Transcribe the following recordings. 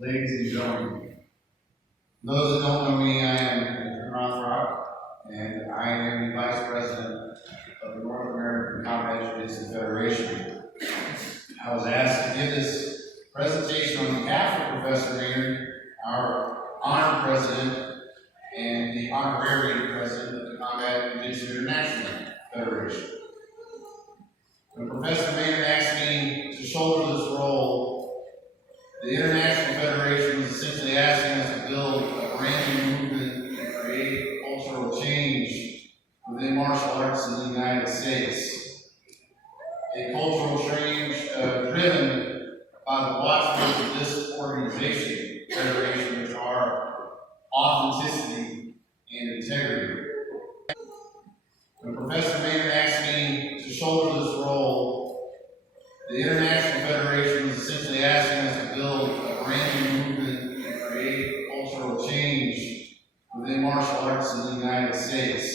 ladies and gentlemen. Those that don't know me, I am Ron Rock, and I am the Vice President of the North American Combat Jiu-Jitsu Federation. I was asked to give this presentation on behalf of Professor Maynard, our honored president, and the honorary president of the Combat Jiu-Jitsu International Federation. When Professor Maynard asked me to shoulder this role, the International Federation was essentially asking us to build a brand new movement and create cultural change within martial arts in the United States. A cultural change driven by the watchwords of this organization, federation, which are authenticity and integrity. When Professor Maynard asked me to shoulder this role, the International Federation was essentially asking us to build a brand new movement and create cultural change within martial arts in the United States.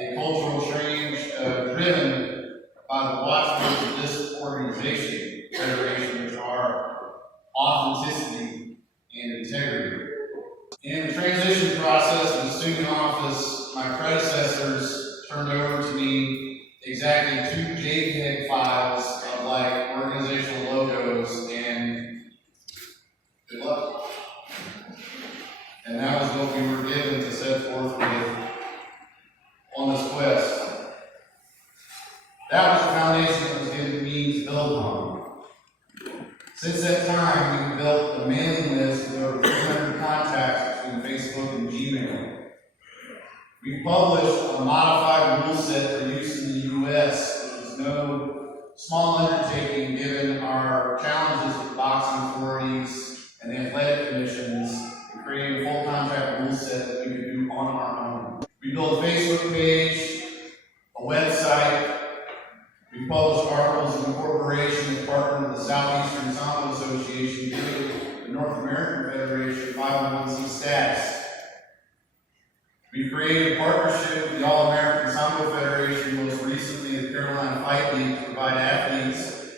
A cultural change driven by the watchwords of this organization, federation, which are authenticity and integrity. In the transition process in the student office, my predecessors turned over to me exactly 2 JPEG files of organizational logos, and good luck. And that was what we were given to set forth with on this quest. That was the foundation that was given to me to build on. Since that time, we've built a mailing list with over 300 contacts between Facebook and Gmail. We've published a modified rule set for use in the U.S., which is no small undertaking given our challenges with boxing authorities and the athletic commissions in creating a full contact rule set that we could do on our own. We built a Facebook page, a website. We published articles of incorporation as partner of the Southeastern Sambo Association due to the North American Federation 501c status. We created a partnership with the All-American Sambo Federation, most recently the Carolina Fight League, to provide athletes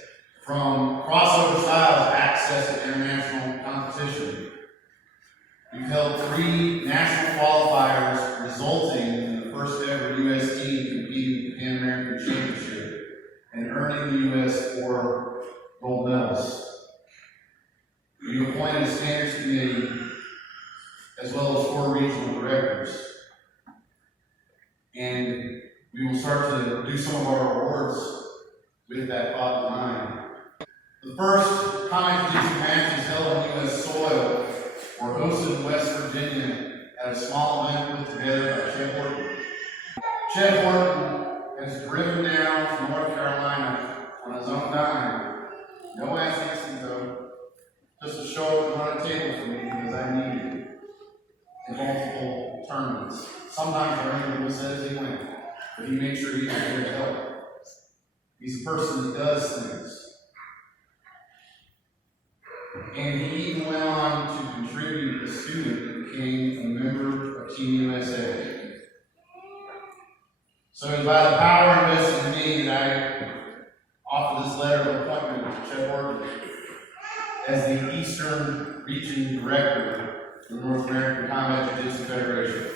from crossover styles access to international competition. We've held 3 national qualifiers, resulting in the first ever U.S. team competing in the Pan American Championship and earning the U.S. 4 gold medals. We appointed a standards committee as well as 4 regional directors. And we will start to do some of our awards with that thought in mind. The first Combat Jiu-Jitsu matches held on U.S. soil were hosted in West Virginia at a small event put together by Chet Horton. Chet Horton has driven down from North Carolina on his own dime. No athletes though, just to show up and run a table for me because I needed it in multiple tournaments. Sometimes I remember who says he went, but he makes sure he's there to help. He's a person who does things. And he even went on to contribute a student that became a member of Team USA. So it's by the power invested in me that I offer this letter of appointment to Chet Horton as the Eastern Region Director for the North American Combat Jiu-Jitsu Federation.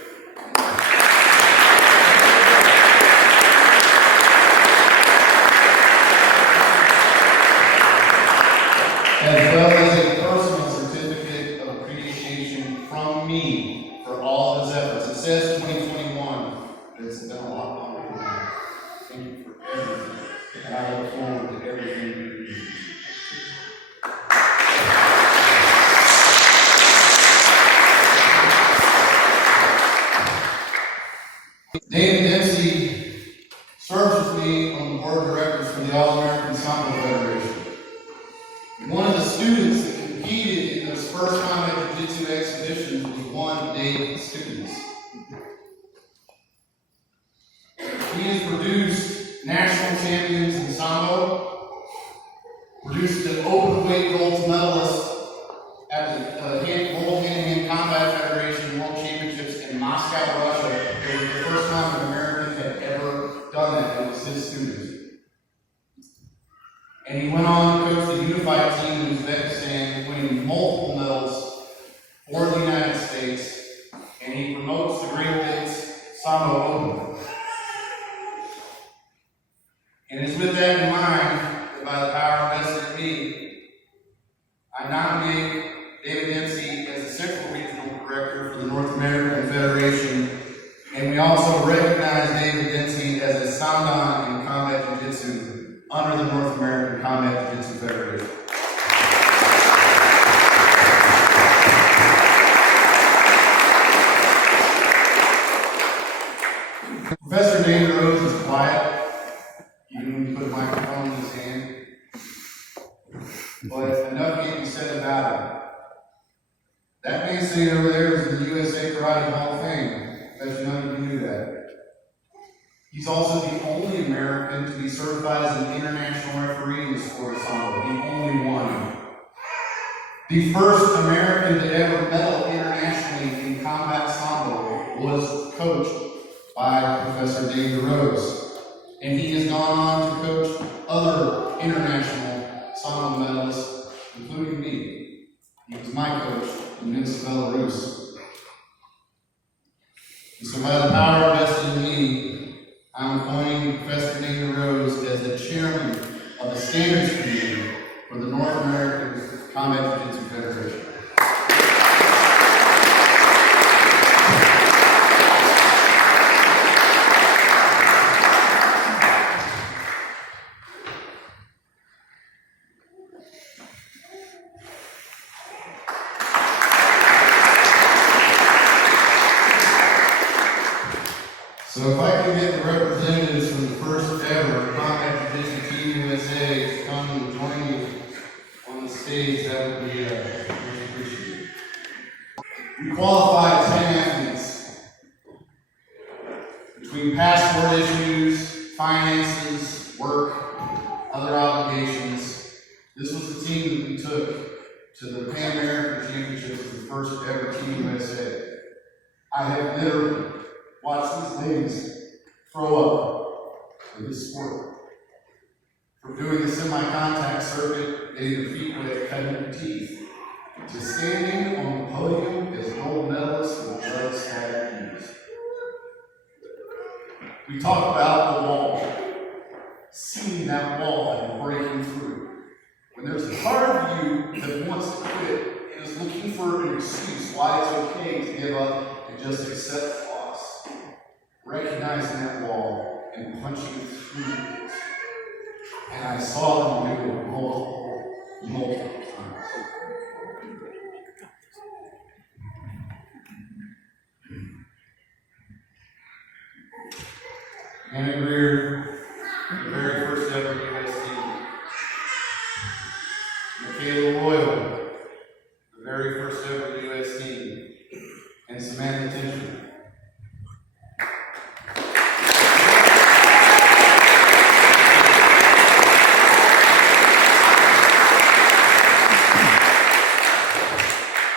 As well as a personal certificate of appreciation from me for all of his efforts. It says 2021, but it's been a lot longer than that. Thank you for everything, and I look forward to everything you do. David Dempsey serves with me on the board of directors for the All-American Sambo Federation. One of the students that competed in those first Combat Jiu-Jitsu exhibitions was one of David's students. He has produced national champions in Sambo, produced an open weight gold medalist at the World Hand-to-Hand Combat Federation World Championships in Moscow, Russia. It was the first time an American had ever done that. It was his student. And he went on to coach the unified team in Uzbekistan when winning multiple medals for the United States, and he promotes the Great Lakes Sambo Open. And it's with that in mind that by the power vested in me, I nominate David Dempsey as the Central Regional Director for the North American Federation, and we also recognize David Dempsey as a Sandan in Combat Jiu-Jitsu under the North American Combat Jiu-Jitsu Federation. Professor David Rose is quiet, even when you put a microphone in his hand, but enough can't be said about him. That man sitting over there is in the USA Karate Hall of Fame. I bet you none of you knew that. He's also the only American to be certified as an international referee in the sport of Sambo, the only one. The first American to ever medal internationally in combat Sambo was coached by Professor David Rose. And he has gone on to coach other international Sambo medalists, including me. He was my coach in Minsk, Belarus. And so by the power vested in me, I'm appointing Professor David Rose as the chairman of the Standards Committee for the North American Combat Jiu-Jitsu Federation. So if I can get the representatives from the first ever Combat Jiu-Jitsu Team USA to come and join me on the stage, that would be much appreciated. We qualified 10 athletes. Between passport issues, finances, work, other obligations, this was the team that we took to the Pan American Championships as the first ever Team USA. I have literally watch these ladies throw up in this sport. From doing the semi-contact circuit, getting their feet wet, cutting their teeth, to standing on the podium as gold medalists with blood-stabbed knees. We talk about the wall, seeing that wall and breaking through. When there's a part of you that wants to quit and is looking for an excuse why it's okay to give up and just accept recognizing that wall and punching through it. And I saw them do it multiple times. Anna Greer, the very first ever U.S. team. Michaela Royal, the very first ever U.S. team. And Samantha Tincher.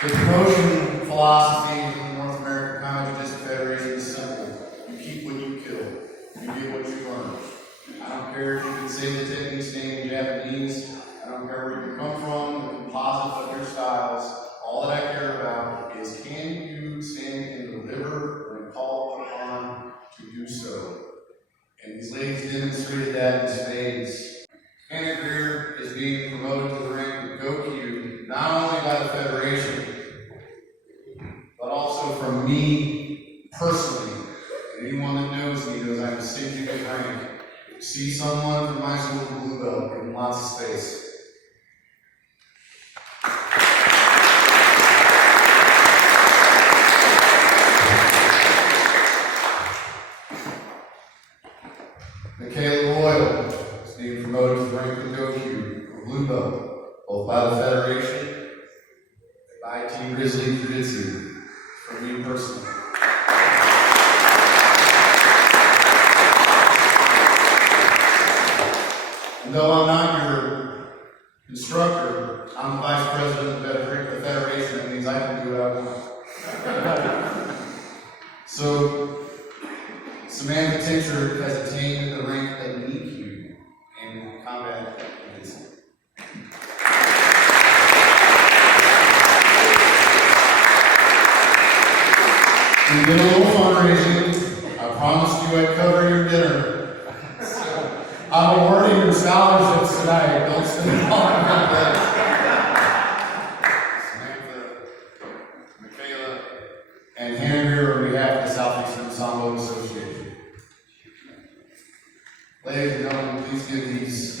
The promotion philosophy of the North American Combat Jiu-Jitsu Federation is simple. You keep what you kill. You get what you learn. I don't care if you can say the techniques in Japanese. I don't care where you come from, the composite of your styles. All that I care about is can you stand and deliver when called upon to do so. And these ladies demonstrated that in spades. Hannah Greer is being promoted to the rank of Gokyu, not only by the Federation, but also from me personally. Anyone that knows me knows I'm stinking at rank. If you see someone from my school with blue belt, give them lots of space. Michaela Royal is being promoted to the rank of Gokyu, or blue belt, both by the Federation and by Team Grizzly Jiu-Jitsu, for me personally. And though I'm not your instructor, I'm the vice president of the Federation. That means I can do what I want. So, Samantha Tincher has attained the rank of NACJJ in combat jiu-jitsu. We did a little fundraising. I promised you I'd cover your dinner. So, I'm awarding your scholarships tonight. Don't spend it all on that. Samantha, Michaela, and Hannah here on behalf of the Southeastern Sambo Association. Ladies and gentlemen, please give these.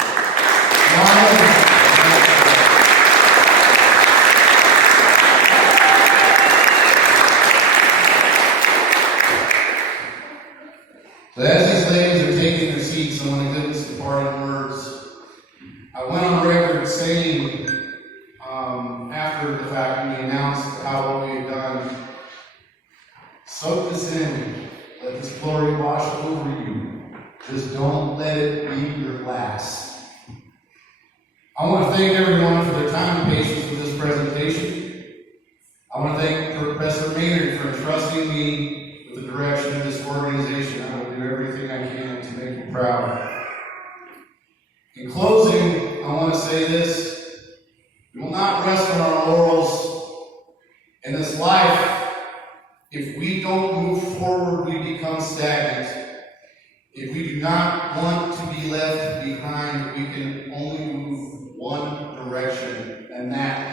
So as these ladies are taking their seats, I want to give some parting words. I went on record saying, after the fact when we announced how what we had done, soak this in, let this glory wash over you. Just don't let it be your last. I want to thank everyone for their time and patience with this presentation. I want to thank Professor Maynard for entrusting me with the direction of this organization. I will do everything I can to make you proud. In closing, I want to say this. We will not rest on our laurels. In this life, if we don't move forward, we become stagnant. If we do not want to be left behind, we can only move one direction, and that